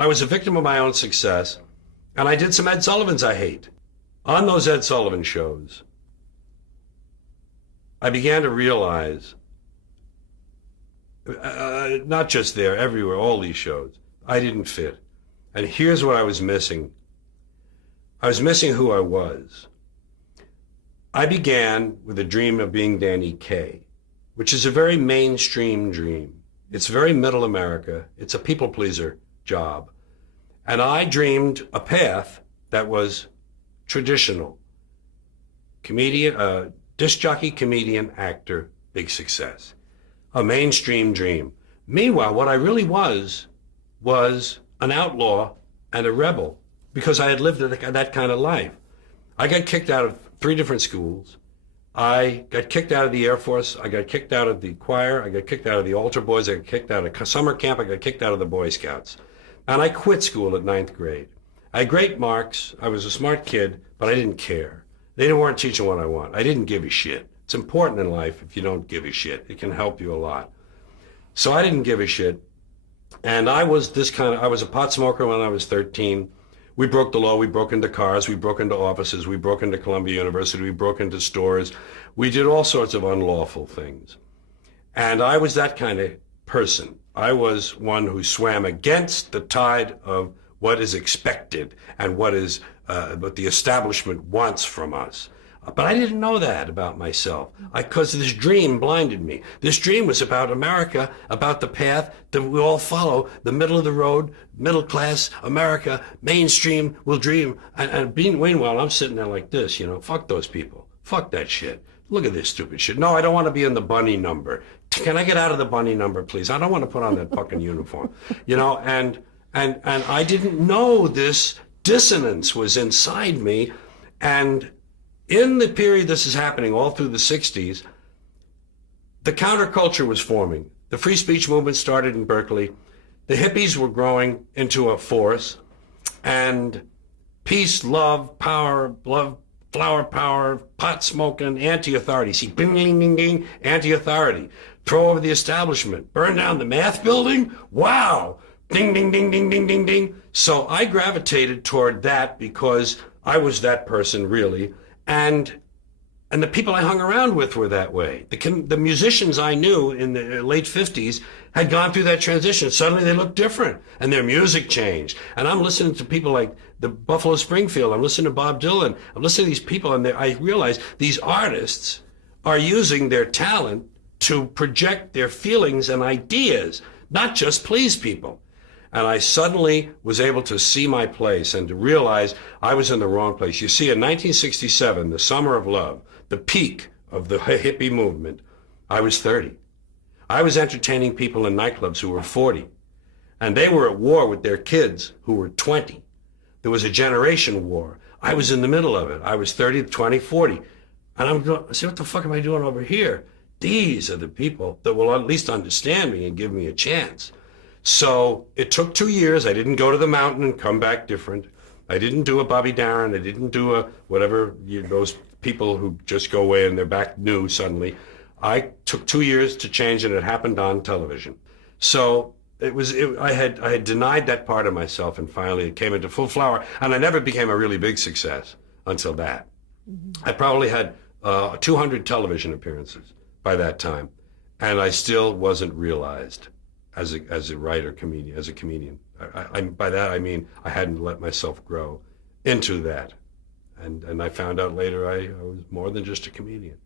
I was a victim of my own success, and I did some Ed Sullivans I hate. On those Ed Sullivan shows, I began to realize, not just there, everywhere, all these shows, I didn't fit. And here's what I was missing. I was missing who I was. I began with a dream of being Danny Kaye, which is a very mainstream dream. It's very middle America. It's a people pleaser job. And I dreamed a path that was traditional. Comedian, disc jockey, comedian, actor, big success. A mainstream dream. Meanwhile, what I really was an outlaw and a rebel because I had lived that kind of life. I got kicked out of 3 different schools. I got kicked out of the Air Force. I got kicked out of the choir. I got kicked out of the altar boys. I got kicked out of summer camp. I got kicked out of the Boy Scouts. And I quit school at 9th grade. I had great marks. I was a smart kid, but I didn't care. They weren't teaching what I want. I didn't give a shit. It's important in life if you don't give a shit. It can help you a lot. So I didn't give a shit. And I was I was a pot smoker when I was 13. We broke the law. We broke into cars. We broke into offices. We broke into Columbia University. We broke into stores. We did all sorts of unlawful things. And I was that kind of person. I was one who swam against the tide of what is expected and what the establishment wants from us. But I didn't know that about myself because this dream blinded me. This dream was about America, about the path that we all follow, the middle of the road, middle class America, mainstream will dream. And meanwhile, I'm sitting there like this, fuck those people. Fuck that shit. Look at this stupid shit. No, I don't want to be in the bunny number. Can I get out of the bunny number, please? I don't want to put on that fucking uniform. And I didn't know this dissonance was inside me. And in the period this is happening, all through the 60s, the counterculture was forming. The free speech movement started in Berkeley. The hippies were growing into a force. And peace, love, power, flower power, pot smoking, anti-authority. See, bing, ding, ding, ding, anti-authority. Throw over the establishment. Burn down the math building? Wow. Ding, ding, ding, ding, ding, ding, ding. So I gravitated toward that because I was that person, really. And the people I hung around with were that way. The musicians I knew in the late 50s had gone through that transition. Suddenly they looked different, and their music changed. And I'm listening to people like the Buffalo Springfield. I'm listening to Bob Dylan. I'm listening to these people, and I realize these artists are using their talent to project their feelings and ideas, not just please people. And I suddenly was able to see my place and to realize I was in the wrong place. You see, in 1967, the summer of love, the peak of the hippie movement, I was 30. I was entertaining people in nightclubs who were 40, and they were at war with their kids who were 20. There was a generation war. I was in the middle of it. I was 30, 20, 40. And I said, what the fuck am I doing over here? These are the people that will at least understand me and give me a chance. So it took 2 years. I didn't go to the mountain and come back different. I didn't do a Bobby Darin. I didn't do a whatever, those people who just go away and they're back new suddenly. I took 2 years to change, and it happened on television. So I had denied that part of myself, and finally it came into full flower. And I never became a really big success until that. Mm-hmm. I probably had 200 television appearances by that time, and I still wasn't realized as a writer, comedian, as a comedian. By that I mean I hadn't let myself grow into that, and I found out later I was more than just a comedian.